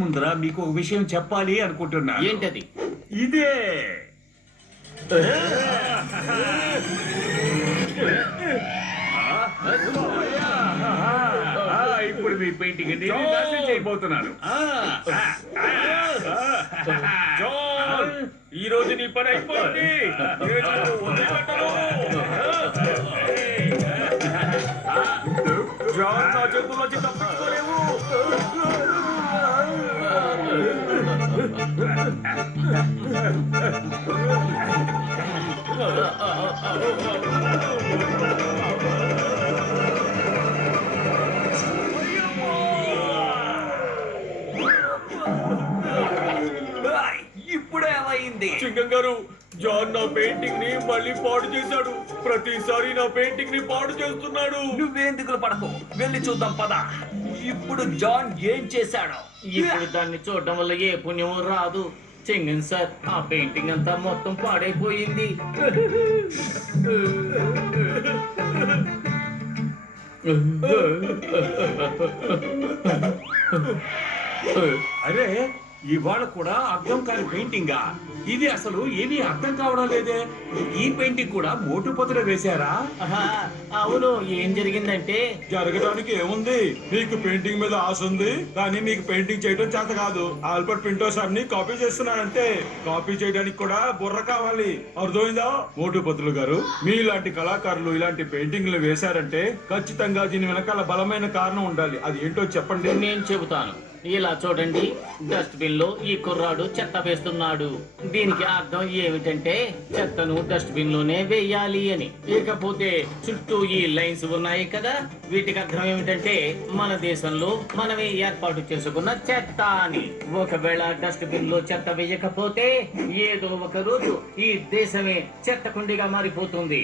ముందర మీకు ఒక విషయం చెప్పాలి అనుకుంటున్నా. ఏంటది? ఇదే ఇప్పుడు మీ పెయింటింగ్ చేయబోతున్నాను. ఈ రోజు నీ పని అయిపోయింది. జాన్ నా చేతుల్లోంచి తప్పించుకోలేవు. ఇప్పుడే ఏమైంది? సింగం గారు, జాన్ నా పెయింటింగ్ ని మళ్ళీ పాడు చేశాడు. ప్రతిసారి నా పెయింటింగ్ ని పాడు చేస్తున్నాడు. నువ్వేందుకు పడకు, వెళ్ళి చూద్దాం పద. ఇప్పుడు జాన్ ఏం చేశాడో. ఇప్పుడు దాన్ని చూడడం వల్ల ఏ పుణ్యమో రాదు. చెంగన్ సార్, ఆ పెయింటింగ్ అంతా మొత్తం పాడైపోయింది. అరే, ఇవాళ కూడా అర్థం కాని పెయింటింగా? ఇది అసలు ఏమీ అర్థం కావడం లేదే. ఈ పెయింటింగ్ కూడా మోటుపొతులు వేశారా? ఆహా, అవును. ఏం జరిగిందంటే, జరగడానికి ఏముంది, మీకు పెయింటింగ్ మీద ఆశ ఉంది కానీ మీకు పెయింటింగ్ చేయడం చేత కాదు. ఆల్బర్ట్ పింటో సార్ ని కాపీ చేస్తున్నాడంటే. కాపీ చేయడానికి కూడా బుర్ర కావాలి, అర్థమైందా? మోటుపతులు గారు, మీలాంటి కళాకారులు ఇలాంటి పెయింటింగ్లు వేశారంటే ఖచ్చితంగా దీని వెనకాల బలమైన కారణం ఉండాలి. అది ఏంటో చెప్పండి. నేను చెబుతాను. ఇలా చూడండి, డస్ట్బిన్ లో ఈ కుర్రాడు చెత్త వేస్తున్నాడు. దీనికి అర్థం ఏమిటంటే చెత్తను డస్ట్బిన్ లోనే వేయాలి అని. ఇకపోతే చుట్టూ ఈ లైన్స్ ఉన్నాయి కదా, వీటికి అర్థం ఏమిటంటే మన దేశంలో మనమే ఏర్పాటు చేసుకున్న చెత్త అని. ఒకవేళ డస్ట్బిన్ లో చెత్త వేయకపోతే ఏదో ఒక రోజు ఈ దేశమే చెత్త కుండిగా మారిపోతుంది.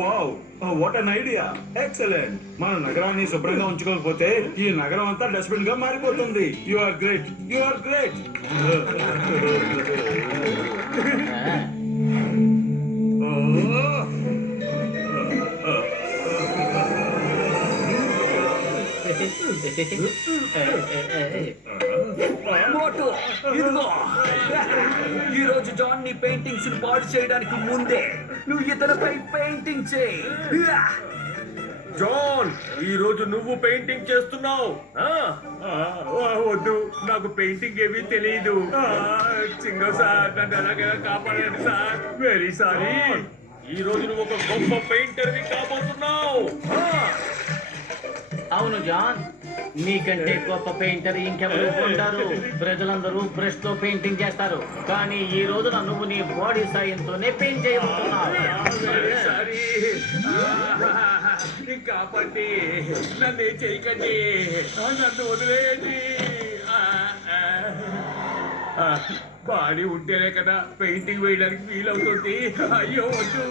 Wow, what an idea, excellent. మన నగరాన్ని శుభ్రంగా ఉంచుకోకపోతే ఈ నగరం అంతా డస్ట్బిన్ గా మారిపోతుంది. You are great, you are great. Motu, ఇదిగో. ఈ రోజు జాన్ నీ పెయింటింగ్స్ పాడు చేయడానికి ముందే నువ్వు ఇతరుపై పెయింటింగ్ చేయి. జాన్, ఈ రోజు నువ్వు పెయింటింగ్ చేస్తున్నావు. వద్దు, నాకు పెయింటింగ్ ఏమీ తెలియదు. సింగం సార్, నన్ను ఎలాగైనా కాపాడండి సార్. Very sorry. ఈ రోజు నువ్వు ఒక గొప్ప పెయింటర్ ని కాబోతున్నావు. అవును జాన్, నీకంటే గొప్ప పెయింటర్ ఇంకెవరు ఉంటారు? ప్రజలందరూ బ్రష్ తో పెయింటింగ్ చేస్తారు, కానీ ఈ రోజున నువ్వు నీ బాడీ సాయంతోనే పెయింట్ చేయబోతున్నావు. కాపాడి, నన్ను చేయకండి, నన్ను వదిలేయండి. బాడీ ఉంటేనే కదా పెయింటింగ్ వేయడానికి వీలవుతుంది. అయ్యో వద్దు.